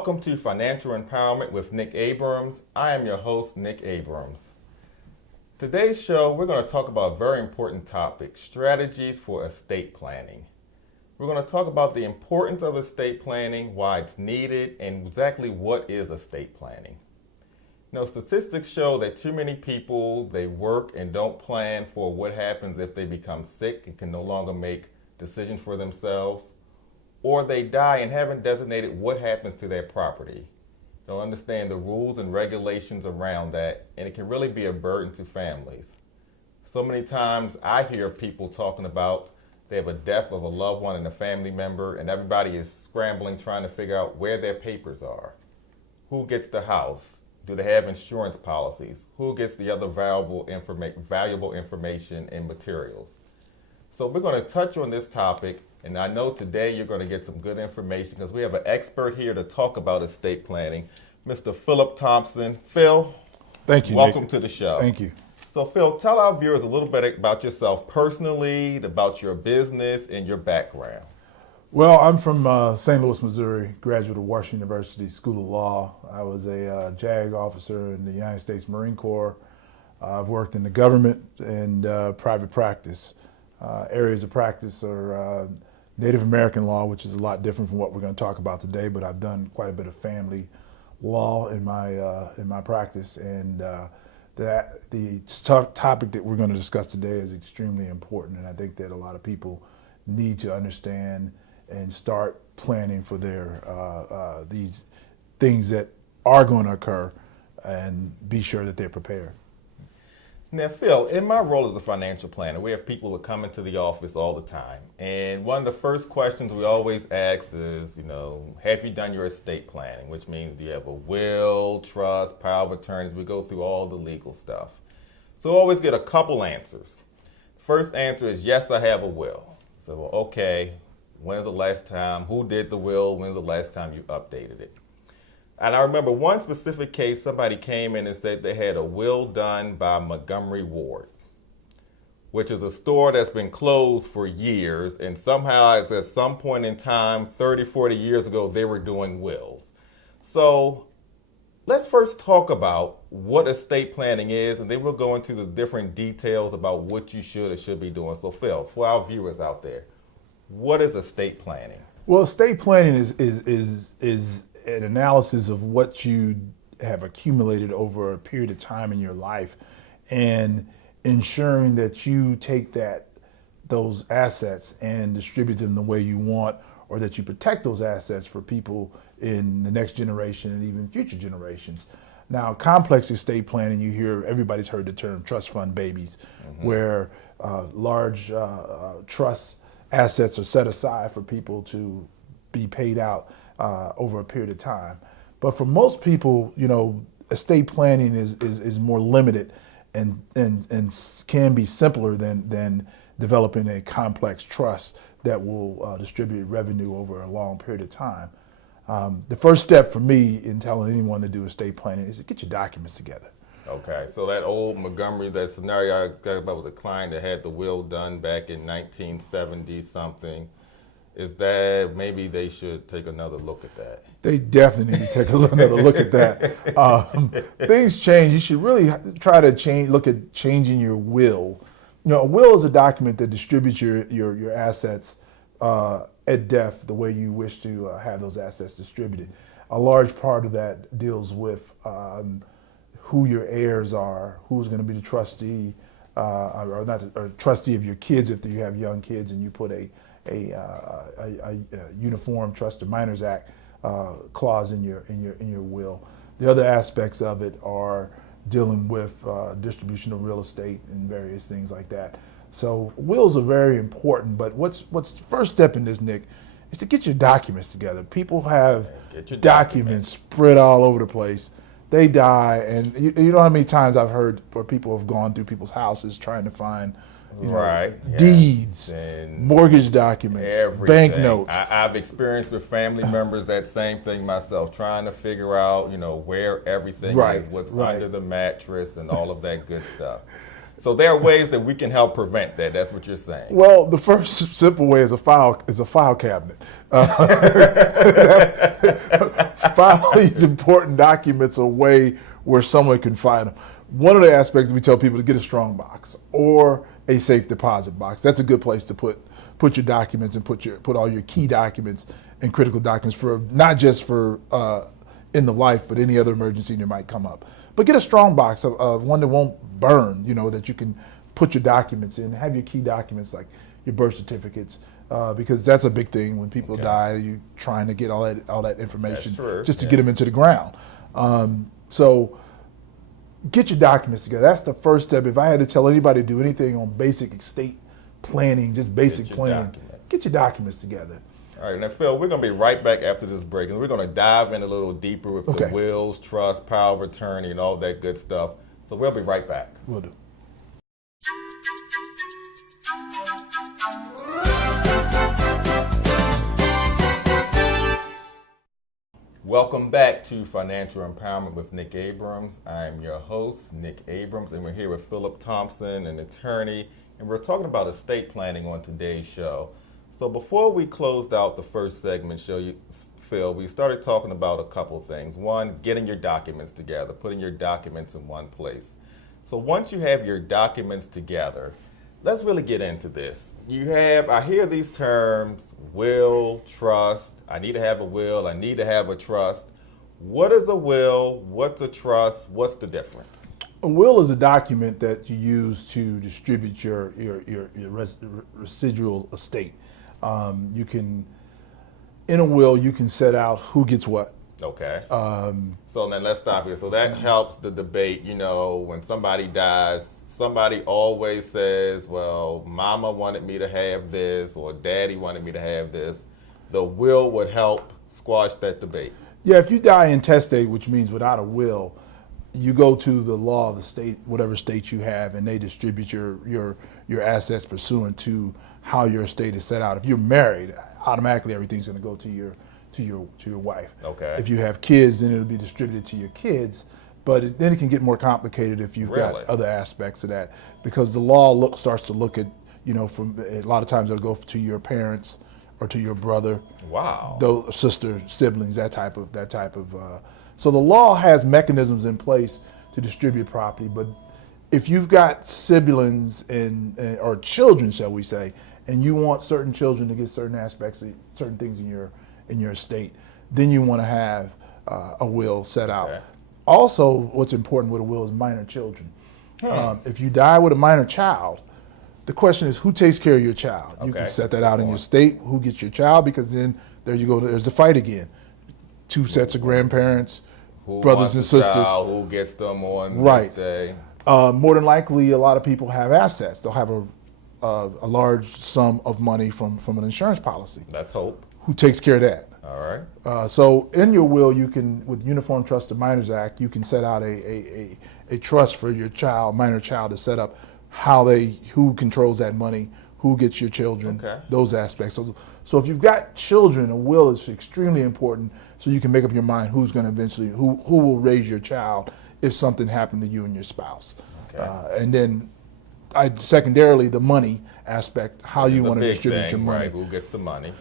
Welcome to Financial Empowerment with Nick Abrams. I am your host, Nick Abrams. Today's show, we're going to talk about a very important topic, strategies for estate planning. We're going to talk about the importance of estate planning, why it's needed, and exactly what is estate planning. Statistics show that too many people, they work and don't plan for what happens if they become sick and can no longer make decisions for themselves, or they die and haven't designated what happens to their property. Don't understand the rules and regulations around that, and it can really be a burden to families. So many times I hear people talking about they have a death of a loved one and a family member, and everybody is scrambling trying to figure out where their papers are. Who gets the house? Do they have insurance policies? Who gets the other valuable information and materials? So we're going to touch on this topic, and I know today you're going to get some good information because we have an expert here to talk about estate planning, Mr. Phillip Thompson. Phil, thank you. Welcome Nick. to the show. Thank you. So Phil, tell our viewers a little bit about yourself personally, about your business and your background. Well, I'm from St. Louis, Missouri, graduate of Washington University School of Law. I was a JAG officer in the United States Marine Corps. I've worked in the government and private practice. Areas of practice are Native American law, which is a lot different from what we're going to talk about today, but I've done quite a bit of family law in my practice, and the topic that we're going to discuss today is extremely important, and I think that a lot of people need to understand and start planning for their these things that are going to occur and be sure that they're prepared. Now, Phil, in my role as a financial planner, we have people who come into the office all the time. And one of the first questions we always ask is, have you done your estate planning? Which means, do you have a will, trust, power of attorneys? We go through all the legal stuff. So we always get a couple answers. First answer is, yes, I have a will. So, well, okay, when's the last time? Who did the will? When's the last time you updated it? And I remember one specific case, somebody came in and said they had a will done by Montgomery Ward, which is a store that's been closed for years, and somehow it's at some point in time, 30, 40 years ago, they were doing wills. So let's first talk about what estate planning is, and then we'll go into the different details about what you should or should be doing. So Phil, for our viewers out there, what is estate planning? Well, estate planning is an analysis of what you have accumulated over a period of time in your life and ensuring that you take those assets and distribute them the way you want, or that you protect those assets for people in the next generation and even future generations. Now, complex estate planning, everybody's heard the term trust fund babies, where large trust assets are set aside for people to be paid out over a period of time. But for most people, estate planning is more limited and can be simpler than developing a complex trust that will distribute revenue over a long period of time. The first step for me in telling anyone to do estate planning is to get your documents together. Okay, so that old Montgomery, that scenario I got about with a client that had the will done back in 1970 something, is that maybe they should take another look at that? They definitely need to take another look at that. Things change. You should really try to look at changing your will. A will is a document that distributes your assets at death the way you wish to have those assets distributed. A large part of that deals with who your heirs are, who's going to be the trustee, or trustee of your kids if you have young kids and you put a Uniform Trust to Minors Act clause in your will. The other aspects of it are dealing with distribution of real estate and various things like that. So wills are very important, but what's the first step in this, Nick, is to get your documents together. People have documents spread all over the place. They die, and you know how many times I've heard where people have gone through people's houses trying to find deeds, and mortgage documents, banknotes. I've experienced with family members that same thing myself, trying to figure out, where everything is, what's under the mattress, and all of that good stuff. So there are ways that we can help prevent that. That's what you're saying. Well, the first simple way is a file cabinet. File these important documents away where someone can find them. One of the aspects we tell people is get a strong box or a safe deposit box. That's a good place to put your documents and put all your key documents and critical documents for not just for end of life, but any other emergency that might come up. But get a strong box of one that won't burn, that you can put your documents in. Have your key documents like your birth certificates, because that's a big thing when people die. You're trying to get all that information just to get them into the ground. So get your documents together. That's the first step. If I had to tell anybody to do anything on basic estate planning, just basic planning, get your documents together. All right, now Phil, we're going to be right back after this break, and we're going to dive in a little deeper with the wills, trust, power of attorney, and all that good stuff. So we'll be right back. Will do. Welcome back to Financial Empowerment with Nick Abrams. I am your host, Nick Abrams, and we're here with Phillip Thompson, an attorney, and we're talking about estate planning on today's show. So before we closed out the first segment, Phil, we started talking about a couple things. One, getting your documents together, putting your documents in one place. So once you have your documents together, let's really get into this. I hear these terms, will, trust, I need to have a will, I need to have a trust. What is a will? What's a trust? What's the difference? A will is a document that you use to distribute your residual estate. In a will, you can set out who gets what. Okay. So then let's stop here. So that helps the debate, when somebody dies, somebody always says, well, mama wanted me to have this or daddy wanted me to have this. The will would help squash that debate. Yeah, if you die intestate, which means without a will, you go to the law of the state, whatever state you have, and they distribute your assets pursuant to how your estate is set out. If you're married, automatically everything's going to go to your wife. Okay. If you have kids, then it'll be distributed to your kids. But then it can get more complicated if you've got other aspects of that, because the law starts to look at, from a lot of times it'll go to your parents or to your brother, those sister, siblings, that type of. So the law has mechanisms in place to distribute property, but if you've got siblings or children, shall we say, and you want certain children to get certain aspects of certain things in your estate, then you want to have a will set out. Okay. Also, what's important with a will is minor children. If you die with a minor child, the question is who takes care of your child? You can set that out in your estate, who gets your child, because then there you go, there's the fight again. Two sets of grandparents, brothers and sisters. Child, who gets them on this day? More than likely, a lot of people have assets. They'll have a large sum of money from an insurance policy. Let's hope. Who takes care of that? All right. So in your will, you can, with Uniform Trust of Minors Act, you can set out a trust for your minor child to set up who controls that money, who gets your children, those aspects. So if you've got children, a will is extremely important, so you can make up your mind who's going to eventually, who will raise your child if something happened to you and your spouse. And then secondarily, the money aspect, how you want to distribute your money. Right, who gets the money.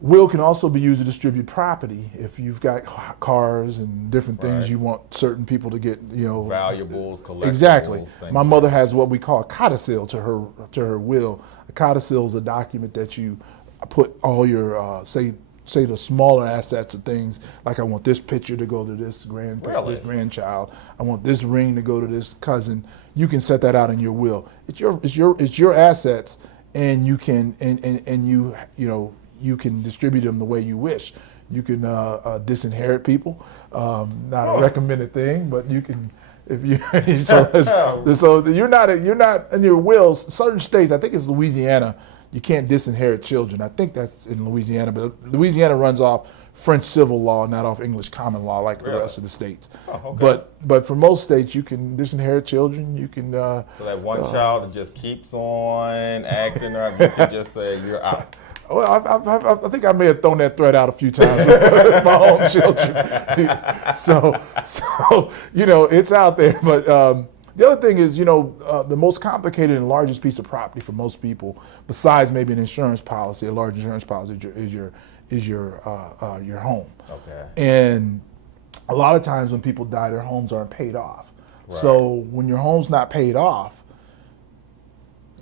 Will can also be used to distribute property. If you've got cars and different things, you want certain people to get, valuables, collectibles. Exactly. My mother has what we call a codicil to her will. A codicil is a document that you put all your say the smaller assets of things, like I want this picture to go to this grandchild. I want this ring to go to this cousin. You can set that out in your will. It's your assets, and you can you can distribute them the way you wish. You can disinherit people. Not a recommended thing, but you can if you. So you're not in your will. Certain states, I think it's Louisiana, you can't disinherit children. I think that's in Louisiana, but Louisiana runs off French civil law, not off English common law like the rest of the states. But for most states, you can disinherit children. You can. So that one child that just keeps on acting up, you can just say you're out. Well, I think I may have thrown that threat out a few times with my own children. So it's out there. The other thing is, the most complicated and largest piece of property for most people, besides maybe an insurance policy, a large insurance policy, is your home. Okay. And a lot of times when people die, their homes aren't paid off. Right. So when your home's not paid off,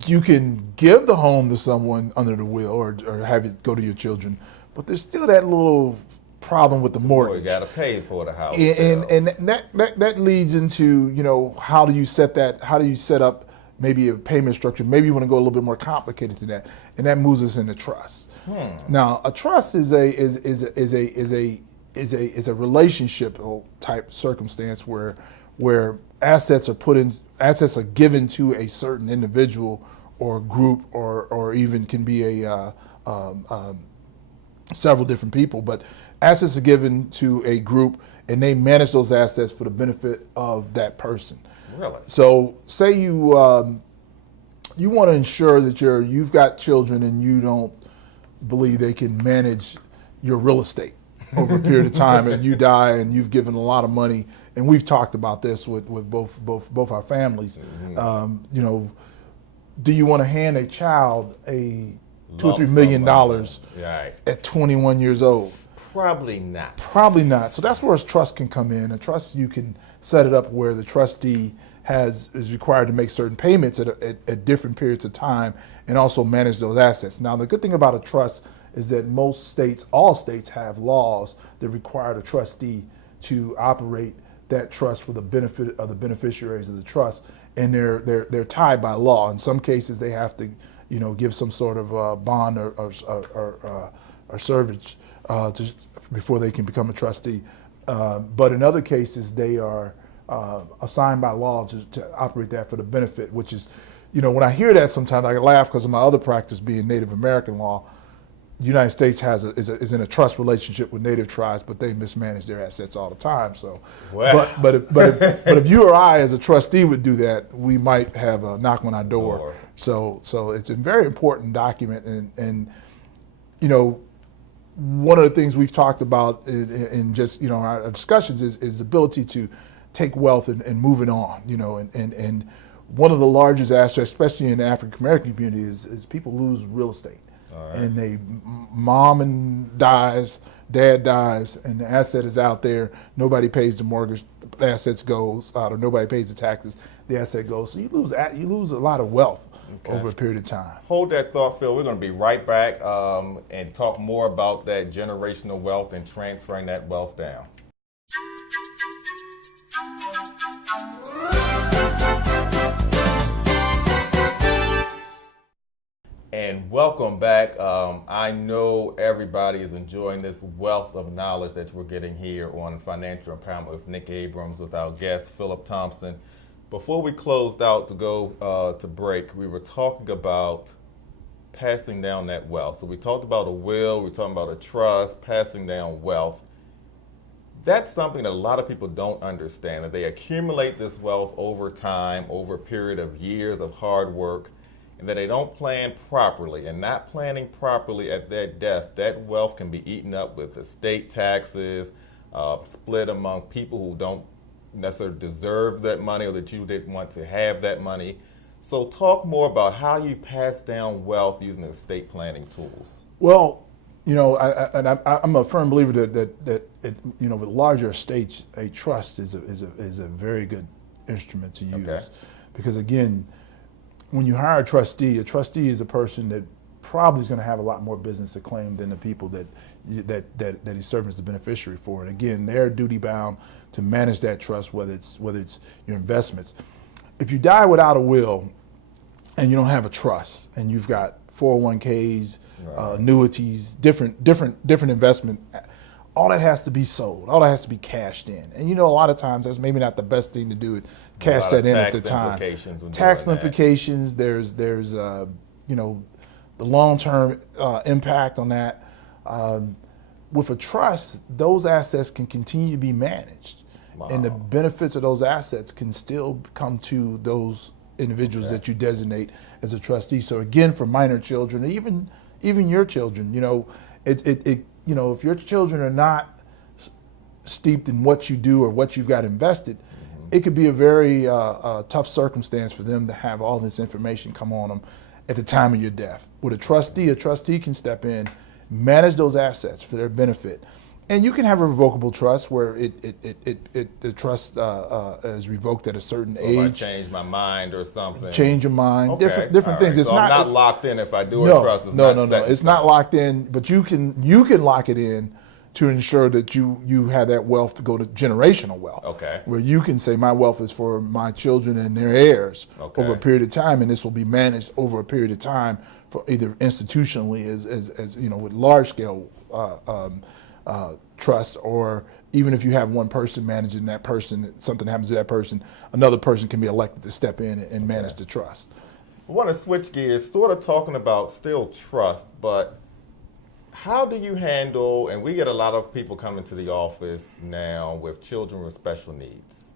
you can give the home to someone under the will or have it go to your children, but there's still that little problem with the mortgage. You got to pay for the house. And that leads into, how do you set up maybe a payment structure? Maybe you want to go a little bit more complicated to that, and that moves us into trust. Now, a trust is a relationship type circumstance where assets are given to a certain individual or group or even can be several different people, but assets are given to a group and they manage those assets for the benefit of that person. Really? So say you want to ensure that you've got children and you don't believe they can manage your real estate over a period of time, and you die and you've given a lot of money, and we've talked about this with both our families. Do you want to hand a child a $2 or $3 million at 21 years old? Probably not. Probably not. So that's where a trust can come in. A trust, you can set it up where the trustee is required to make certain payments at different periods of time and also manage those assets. Now, the good thing about a trust is that all states have laws that require the trustee to operate that trust for the benefit of the beneficiaries of the trust, and they're tied by law. In some cases, they have to, give some sort of bond or servage before they can become a trustee. But in other cases, they are assigned by law to operate that for the benefit, which is, when I hear that sometimes I laugh because of my other practice being Native American law. The United States is in a trust relationship with Native tribes, but they mismanage their assets all the time. So, wow. but if you or I as a trustee would do that, we might have a knock on our door. So it's a very important document, and one of the things we've talked about in just our discussions is the ability to take wealth and move it on. And one of the largest aspects, especially in the African American community, is people lose real estate. Right. And mom dies, dad dies, and the asset is out there. Nobody pays the mortgage, the assets goes out, or nobody pays the taxes, the asset goes. So you lose a lot of wealth over a period of time. Hold that thought, Phil. We're going to be right back and talk more about that generational wealth and transferring that wealth down. And welcome back. I know everybody is enjoying this wealth of knowledge that we're getting here on Financial Empowerment with Nick Abrams, with our guest, Phillip Thompson. Before we closed out to go to break, we were talking about passing down that wealth. So we talked about a will, we talked about a trust, passing down wealth. That's something that a lot of people don't understand, that they accumulate this wealth over time, over a period of years of hard work, and that they don't plan properly. And not planning properly at their death, that wealth can be eaten up with estate taxes, split among people who don't necessarily deserve that money or that you didn't want to have that money. So talk more about how you pass down wealth using estate planning tools. Well, I'm a firm believer that with larger estates, a trust is a very good instrument to use, because again, when you hire a trustee is a person that probably is going to have a lot more business to claim than the people that he's serving as the beneficiary for. And again, they're duty bound to manage that trust, whether it's your investments. If you die without a will and you don't have a trust, and you've got 401ks, annuities, different investment, all that has to be sold. All that has to be cashed in. And a lot of times that's maybe not the best thing to do, cash that in at the time. Tax implications. There's the long-term impact on that. With a trust, those assets can continue to be managed, and the benefits of those assets can still come to those individuals that you designate as a trustee. So again, for minor children, even your children, if your children are not steeped in what you do or what you've got invested, it could be a very tough circumstance for them to have all this information come on them at the time of your death. With a trustee can step in, manage those assets for their benefit. And you can have a revocable trust where the trust is revoked at a certain age. If I change my mind or something. Change your mind, Okay. different things. Right. It's so I'm not it, locked in if I do no, a trust. It's no, not no, set no. in It's not stone. locked in, but you can lock it in to ensure that you have that wealth to go to generational wealth. Okay. Where you can say my wealth is for my children and their heirs over a period of time, and this will be managed over a period of time for either institutionally as with large scale trust, or even if you have one person managing that person, something happens to that person, another person can be elected to step in and manage the trust. I want to switch gears, sort of talking about still trust, but how do you handle, and we get a lot of people coming to the office now with children with special needs.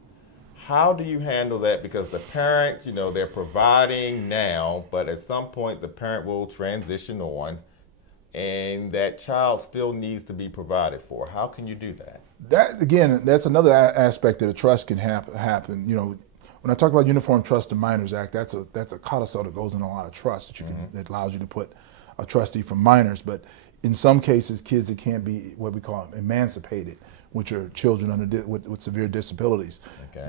How do you handle that? Because the parent, they're providing now, but at some point the parent will transition on, and that child still needs to be provided for. How can you do that? That, again, that's another aspect that a trust can happen. When I talk about Uniform Trust and Minors Act, that's a codicil that goes in a lot of trusts that allows you to put a trustee for minors. But in some cases, kids that can't be what we call emancipated, which are children with severe disabilities,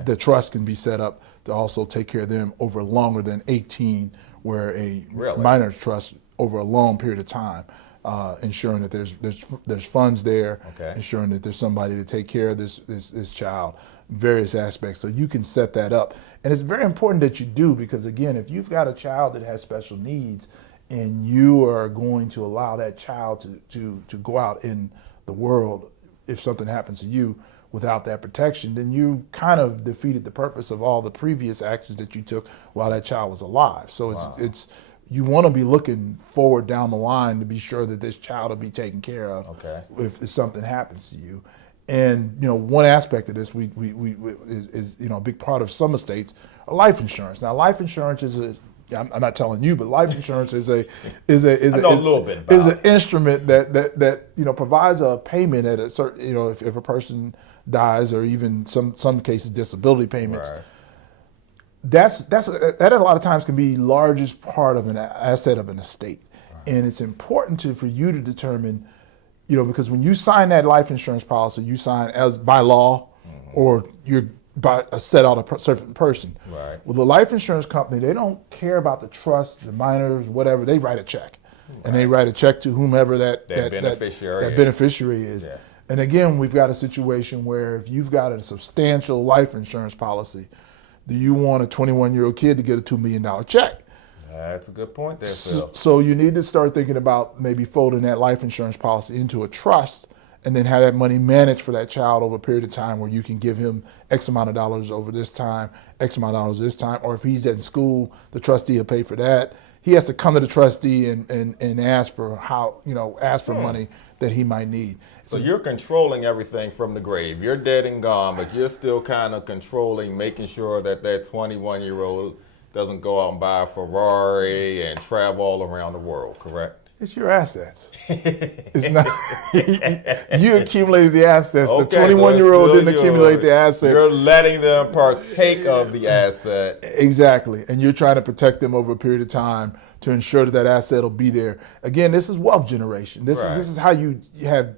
the trust can be set up to also take care of them over longer than 18, where a minors trust over a long period of time. Ensuring that there's funds there, ensuring that there's somebody to take care of this child, various aspects. So you can set that up, and it's very important that you do, because again, if you've got a child that has special needs, and you are going to allow that child to go out in the world, if something happens to you without that protection, then you kind of defeated the purpose of all the previous actions that you took while that child was alive. So it's you want to be looking forward down the line to be sure that this child will be taken care of if something happens to you. And one aspect of this is a big part of some states are life insurance. Now, life insurance is I'm not telling you, but life insurance is an instrument that provides a payment at a certain if a person dies, or even some cases disability payments. Right. That a lot of times can be the largest part of an asset of an estate. Right. And it's important for you to determine, because when you sign that life insurance policy, you sign as by law, or you're set out a certain person. Right. Well, the life insurance company, they don't care about the trust, the minors, whatever. They write a check, and they write a check to whomever that beneficiary is. Yeah. And again, we've got a situation where if you've got a substantial life insurance policy, do you want a 21-year-old kid to get a $2 million check? That's a good point there, Phil. So you need to start thinking about maybe folding that life insurance policy into a trust, and then have that money managed for that child over a period of time, where you can give him X amount of dollars over this time, X amount of dollars this time, or if he's at school, the trustee will pay for that. He has to come to the trustee and ask for money that he might need. So you're controlling everything from the grave. You're dead and gone, but you're still kind of controlling, making sure that 21-year-old doesn't go out and buy a Ferrari and travel all around the world, correct? It's your assets. It's not. You accumulated the assets. The 21-year-old didn't accumulate the assets. You're letting them partake of the asset. Exactly, and you're trying to protect them over a period of time to ensure that asset will be there. Again, this is wealth generation. This is how you have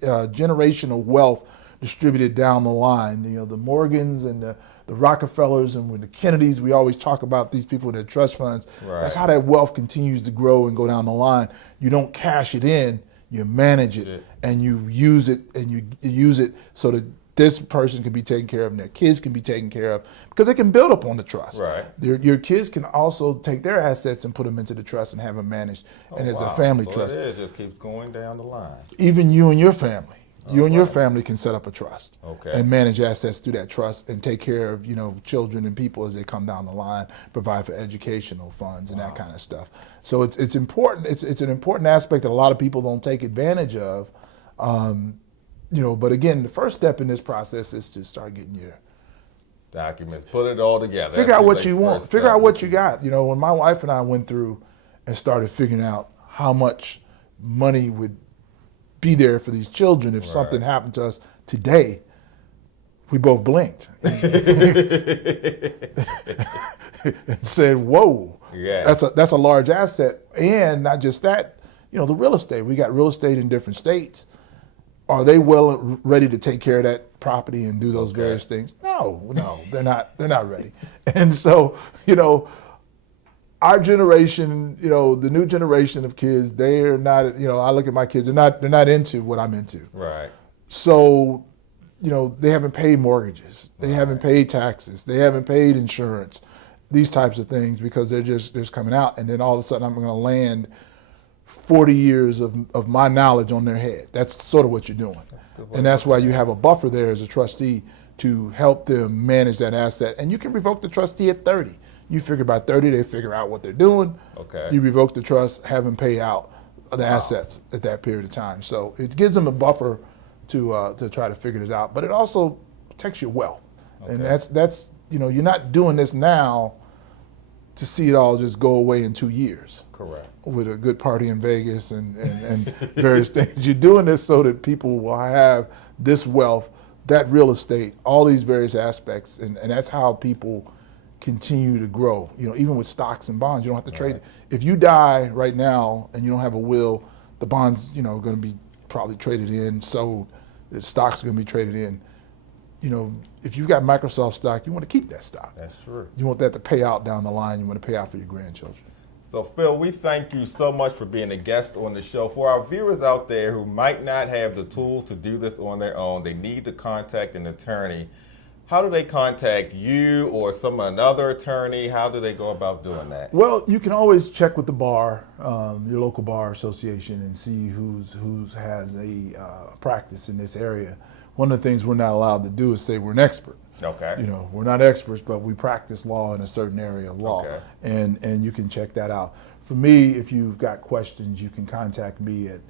generational wealth distributed down the line. The Morgans and the Rockefellers and with the Kennedys, we always talk about these people in their trust funds. Right. That's how that wealth continues to grow and go down the line. You don't cash it in, you manage it, and you use it, so that this person can be taken care of and their kids can be taken care of, because they can build up on the trust. Right. Your kids can also take their assets and put them into the trust and have them managed, and it's a family trust. It just keeps going down the line. Even you and your family. You and your family can set up a trust and manage assets through that trust and take care of children and people as they come down the line, provide for educational funds and that kind of stuff. So it's important. It's an important aspect that a lot of people don't take advantage of. But again, the first step in this process is to start getting your documents, put it all together. Figure out what you want. Figure out what you got. When my wife and I went through and started figuring out how much money would be there for these children if something happened to us today, We both blinked and said, "Whoa, Yeah. that's a large asset." And not just that, the real estate. We got real estate in different states. Are they ready to take care of that property and do those various things? No, they're not. They're not ready. And so, our generation, the new generation of kids, they're not. I look at my kids. They're not into what I'm into. Right. So, they haven't paid mortgages. They haven't paid taxes. They haven't paid insurance. These types of things, because they're just coming out, and then all of a sudden I'm going to land 40 years of my knowledge on their head. That's sort of what you're doing. And that's why you have a buffer there as a trustee to help them manage that asset. And you can revoke the trustee at 30. You figure by 30, they figure out what they're doing. Okay. You revoke the trust, have them pay out the assets at that period of time. So it gives them a buffer to try to figure this out. But it also protects your wealth. Okay. And that's you're not doing this now to see it all just go away in 2 years. Correct. With a good party in Vegas and various things. You're doing this so that people will have this wealth, that real estate, all these various aspects, and that's how people continue to grow. Even with stocks and bonds, you don't have to trade it. If you die right now and you don't have a will, the bonds, going to be probably traded in, sold, the stocks are going to be traded in. If you've got Microsoft stock, you want to keep that stock. That's true. You want that to pay out down the line. You want to pay out for your grandchildren. So Phil, we thank you so much for being a guest on the show. For our viewers out there who might not have the tools to do this on their own, they need to contact an attorney. How do they contact you or another attorney? How do they go about doing that? Well, you can always check with the bar, your local bar association, and see who's has a practice in this area. One of the things we're not allowed to do is say we're an expert. Okay. We're not experts, but we practice law in a certain area of law, Okay. and you can check that out. For me, if you've got questions, you can contact me at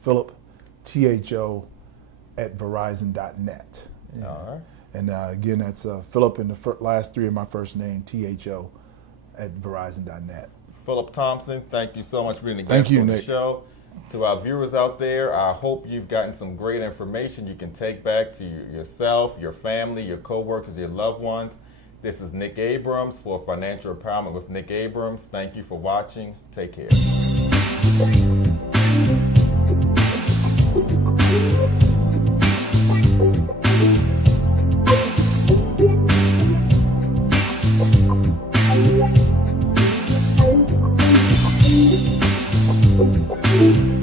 Phillip, THO, at Verizon.net. All right. And again, that's Phillip in the last three of my first name, THO, at Verizon.net. Phillip Thompson, thank you so much for being a Thank guest you, on the Nick. show. To our viewers out there, I hope you've gotten some great information you can take back to yourself, your family, your coworkers, your loved ones. This is Nick Abrams for Financial Empowerment with Nick Abrams. Thank you for watching. Take care. Thank you.